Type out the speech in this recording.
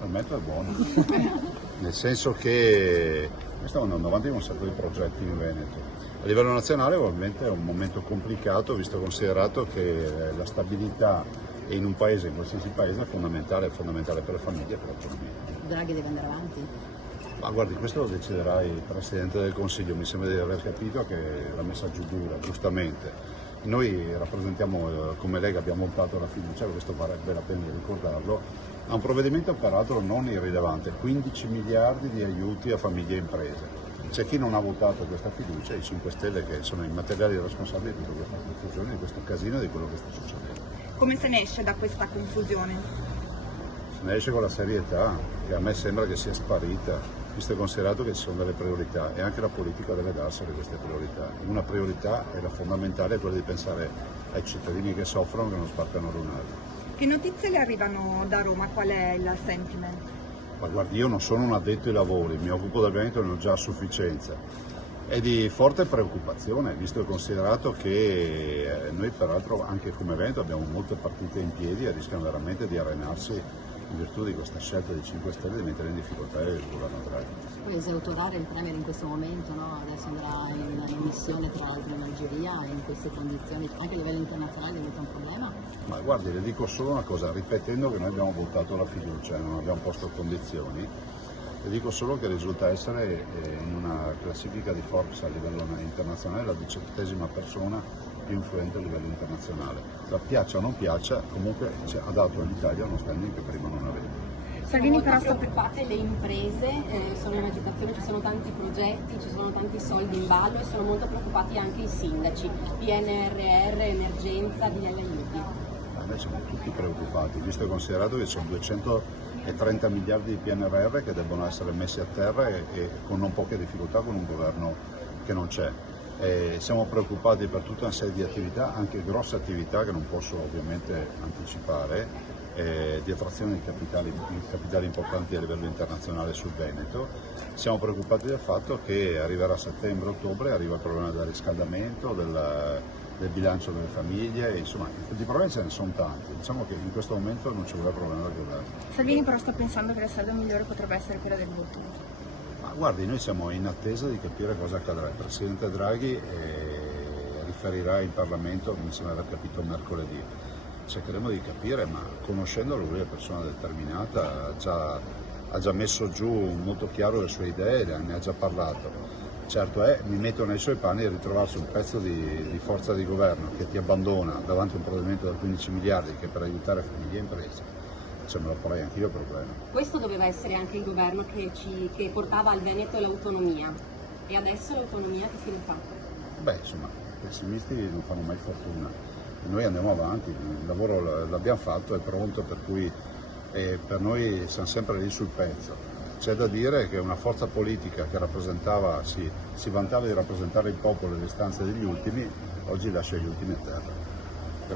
Il metodo è buono, nel senso che stiamo andando avanti con un sacco di progetti in Veneto. A livello nazionale ovviamente è un momento complicato, visto considerato che la stabilità in un paese, in qualsiasi paese, è fondamentale per le famiglie e per l'economia. Draghi deve andare avanti? Ma guardi, questo lo deciderà il Presidente del Consiglio, mi sembra di aver capito che l'ha messa giù dura, giustamente. Noi rappresentiamo, come Lega abbiamo votato la fiducia, questo varrebbe la pena di ricordarlo, a un provvedimento peraltro non irrilevante, 15 miliardi di aiuti a famiglie e imprese. C'è chi non ha votato questa fiducia, i 5 Stelle, che sono i materiali responsabili di tutta questa confusione, di questo casino e di quello che sta succedendo. Come se ne esce da questa confusione? Se ne esce con la serietà, che a me sembra che sia sparita, visto e considerato che ci sono delle priorità e anche la politica deve darsene queste priorità. Una priorità è la fondamentale, è quella di pensare ai cittadini che soffrono, che non sbarcano lunari. Che notizie le arrivano da Roma? Qual è il sentiment? Ma guardi, io non sono un addetto ai lavori, mi occupo del Veneto e ne ho già a sufficienza. È di forte preoccupazione, visto e considerato che noi peraltro anche come Veneto abbiamo molte partite in piedi e rischiano veramente di arenarsi in virtù di questa scelta dei 5 Stelle di mettere in difficoltà il governo Draghi. Poi esautorare il Premier in questo momento, no? Adesso andrà in missione tra l'altro in Algeria e in queste condizioni anche a livello internazionale diventa un problema? Ma guardi, le dico solo una cosa, ripetendo che noi abbiamo votato la fiducia e non abbiamo posto condizioni, le dico solo che risulta essere in una classifica di Forbes a livello internazionale la 17ª persona più influente a livello internazionale. La piaccia o non piaccia, comunque ha dato all'Italia uno standing che prima non aveva. Salvini però preoccupate le imprese, sono in agitazione, ci sono tanti progetti, ci sono tanti soldi in ballo e sono molto preoccupati anche i sindaci, PNRR, emergenza, di aiuti. Noi siamo tutti preoccupati, visto e considerato che ci sono 230 miliardi di PNRR che debbono essere messi a terra e con non poche difficoltà con un governo che non c'è. Siamo preoccupati per tutta una serie di attività, anche grosse attività che non posso ovviamente anticipare, di attrazione di capitali importanti a livello internazionale sul Veneto. Siamo preoccupati del fatto che arriverà settembre-ottobre, arriva il problema del riscaldamento, del bilancio delle famiglie, insomma di problemi ce ne sono tanti, diciamo che in questo momento non c'è un problema del governo. Salvini però sta pensando che la strada migliore potrebbe essere quella del voto. Ma guardi, noi siamo in attesa di capire cosa accadrà. Il Presidente Draghi riferirà in Parlamento, mi sembra aver capito, mercoledì. Cercheremo di capire, ma conoscendolo lui è una persona determinata, ha già messo giù molto chiaro le sue idee, ne ha già parlato. Certo mi metto nei suoi panni e ritrovarsi un pezzo di forza di governo che ti abbandona davanti a un provvedimento da 15 miliardi che per aiutare famiglie e imprese, me lo farei anch'io il problema. Questo doveva essere anche il governo che portava al Veneto l'autonomia e adesso l'autonomia che fine fa? Beh, insomma, i pessimisti non fanno mai fortuna. Noi andiamo avanti, il lavoro l'abbiamo fatto, è pronto, per cui per noi siamo sempre lì sul pezzo. C'è da dire che una forza politica che si vantava di rappresentare il popolo e le istanze degli ultimi, oggi lascia gli ultimi a terra.